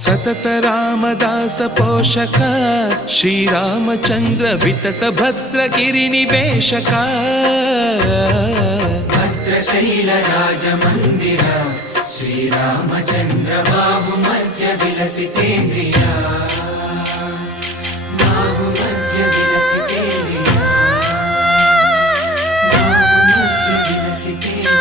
सतत रामदास पोषक श्रीरामचंद्र वितत भद्र गिरि निवेशक भद्रशैल राज मंदिर श्रीरामचंद्र बाहु मध्य विलसितेन्द्रिया बाहु मध्य विलसितेन्द्रिया बाहु मध्य विलसितेन्द्रिया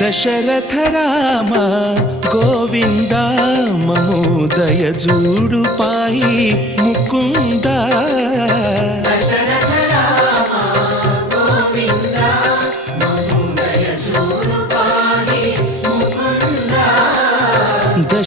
दशरथ राम गोविंद ममोदय जूडु पाई मुकुंद